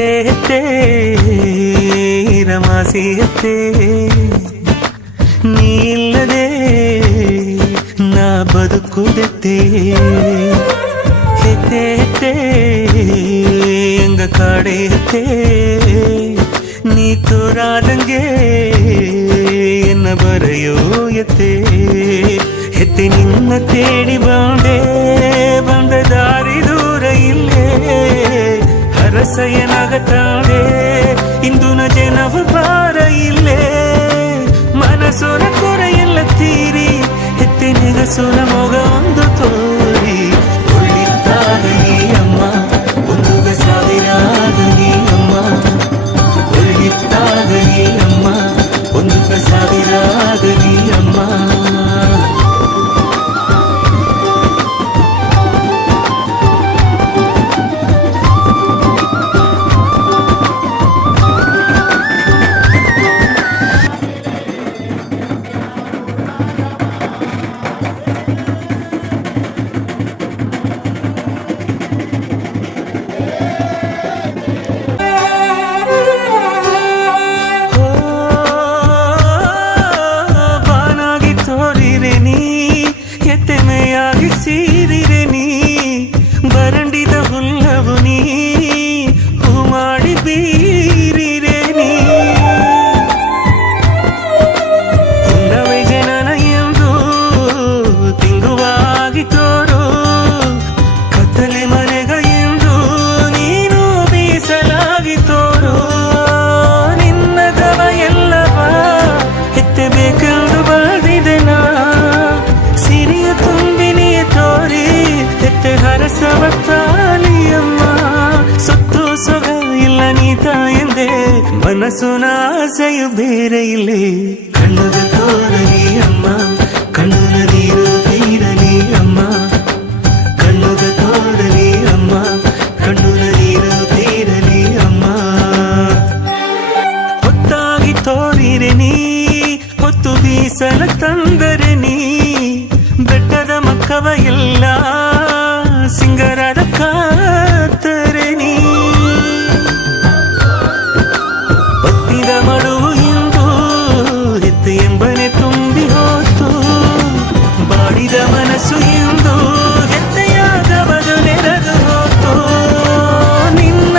ಹೆತ್ತೆ ಹೆತ್ತೆ ರಮಾಸಿ ಹೆತ್ತೆ ನೀ ಇಲ್ಲದೆ ನಾ ಬದುಕುದೆತ್ತೆ ಹೆತ್ತೆ ಹೆತ್ತೆ ಎಂಗ ಕಾಡೆ ಹೆತ್ತೆ ನೀ ತೋರಾದಂಗೆ ಎನ್ನ ಬರೆಯೋ ಎತ್ತೆ ಹೆತ್ತೆ ನಿನ್ನ ತೇಡಿ ಬಂದ ದಾರಿ ದೂರ ಇಲ್ಲೇ ಹರಸಯ್ಯನಾಗತಾಳೆ ಇಂದು ನ ಜನವ ಬಾರ ಇಲ್ಲೇ ಮನಸೋರ ಕೊರೆಯೆಲ್ಲ ತೀರಿ ಹೆತ್ತೆ ನೆಗಸೋನ ಮೊಗ ಒಂದು ತೋರಿ ಒಳ್ಳಿದ್ದಾಗಲಿ ಅಮ್ಮ ಒಂದು ಸಾವಿರಾಗಲಿ ಅಮ್ಮ ಒಳ್ಳಿದ್ದಾಗಲಿ ಅಮ್ಮ ಒಂದು ಸಾವಿರಾಗಲಿ ಅಮ್ಮ ಸೀರಿರೆ ನೀ ಬರಂಡಿದ ಹುಲ್ಲವು ನೀ ಹೂ ಮಾಡಿ ಬೀರಿರೆ ನೀ ಹುಲ್ಲವೇ ಜನನ ಎಂದು ತಿಂಗುವಾಗಿ ತೋರು ಕತ್ತಲೆ ಮನೆಗ ಎಂದು ನೀನು ಬೀಸಲಾಗಿ ತೋರು ನಿನ್ನದವ ಎಲ್ಲವ ಹೆತ್ತೆ ಬೇಕೆಂದು ಬಾಳಿದೆ ನಾ ಸಿರಿಯ ಹರಸವತ್ತಾಲಿಯಮ್ಮ ಸೊತ್ತು ಸೊಗ ಇಲ್ಲ ನೀತ ಎಂದೆ ಮನಸ್ಸುನ ಆಸೆಯು ಬೇರೆ ಇಲ್ಲೇ ಕಣ್ಣದ ತೋರಲಿ ಅಮ್ಮ ಕಣ್ಣನ ನೀರು ತೀರಲಿ ಅಮ್ಮ ಕಣ್ಣದ ತೋರಲಿ ಅಮ್ಮ ಕಣ್ಣನ ನೀರು ತೀರಲಿ ಅಮ್ಮ ಹೊತ್ತಾಗಿ ತೋರಿರೆ ನೀ ಹೊತ್ತು ಬೀಸಲ ತಂದರೆ ನೀ ಬೆಟ್ಟದ ಮಕ್ಕವ ಎಲ್ಲ ಸಿಂಗರದ ಕಾತರೆ ನೀ ಬತ್ತಿದ ಮಡುವು ಎಂದು ಹೆತ್ತೆ ಎಂಬನೆ ತುಂಬಿ ಹೋತು ಬಾಡಿದ ಮನಸ್ಸು ಎಂದು ಹೆತ್ತೆಯಾದ ಬದುನೆರದು ಹೋತು ನಿನ್ನ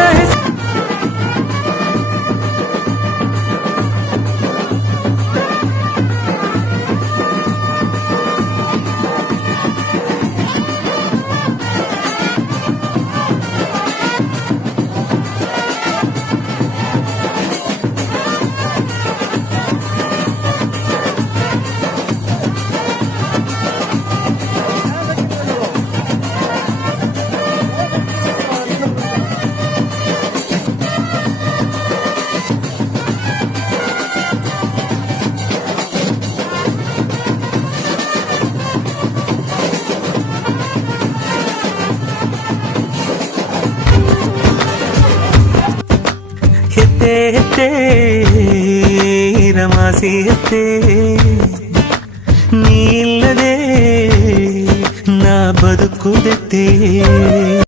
ಹೆತ್ತೆ ಹೆತ್ತೆ ರಮಾಸಿ ಹೆತ್ತೆ ನೀ ಇಲ್ಲದೆ ನಾ ಬದುಕುದೆತ್ತೆ